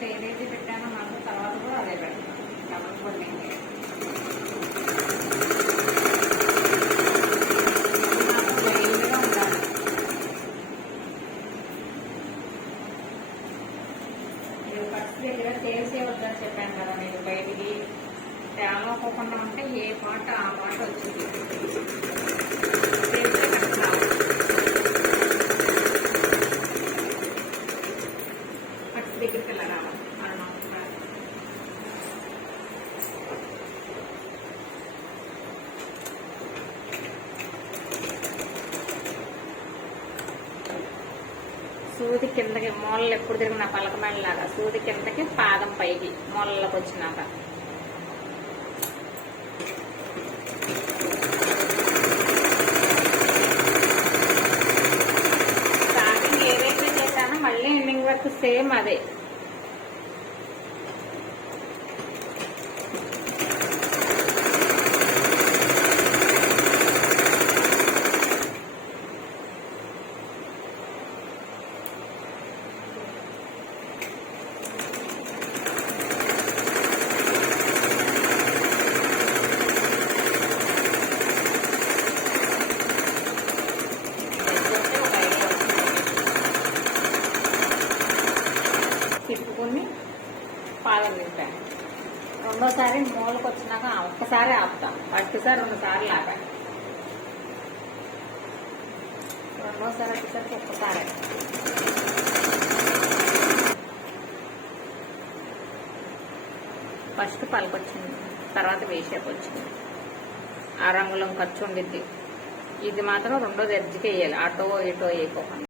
First ఏదైతే పెట్టానో నాకు తర్వాత కూడా అదే పెడతాను. డబల్ ఫోల్డింగ్ లైన్గా ఉండాలి. మీరు ఫస్ట్ దగ్గర వద్దని చెప్పాను కదా, నేను బయటికి తేమకోకుండా ఉంటే ఏ పాట ఆ పాట వచ్చింది. ఫస్ట్ దగ్గరికి వెళ్ళ రావాలి. సూది కిందకి మూలలు ఎప్పుడు తిరిగిన పలకమేళలాగా సూది కిందకి పాదం పైకి మూలలోకి వచ్చినాక స్టార్టింగ్ ఏదైతే చేశానో మళ్ళీ ఎండింగ్ వరకు సేమ్ అదే. తిప్పుకుని పాదం నింపాను. రెండోసారి మూలకు వచ్చినాక ఒక్కసారి ఆపుతాం. ఫస్ట్సారి 2 సార్లు ఆపాను. రెండోసారి వచ్చేసరికి ఒక్కసారి. ఫస్ట్ పలకొచ్చింది, తర్వాత వేషేపు వచ్చింది. ఆ రంగులో ఖర్చు ఉండిద్ది. ఇది మాత్రం రెండోది ఎడ్జ్కి వేయాలి, అటో ఇటో వేయకోకుండా.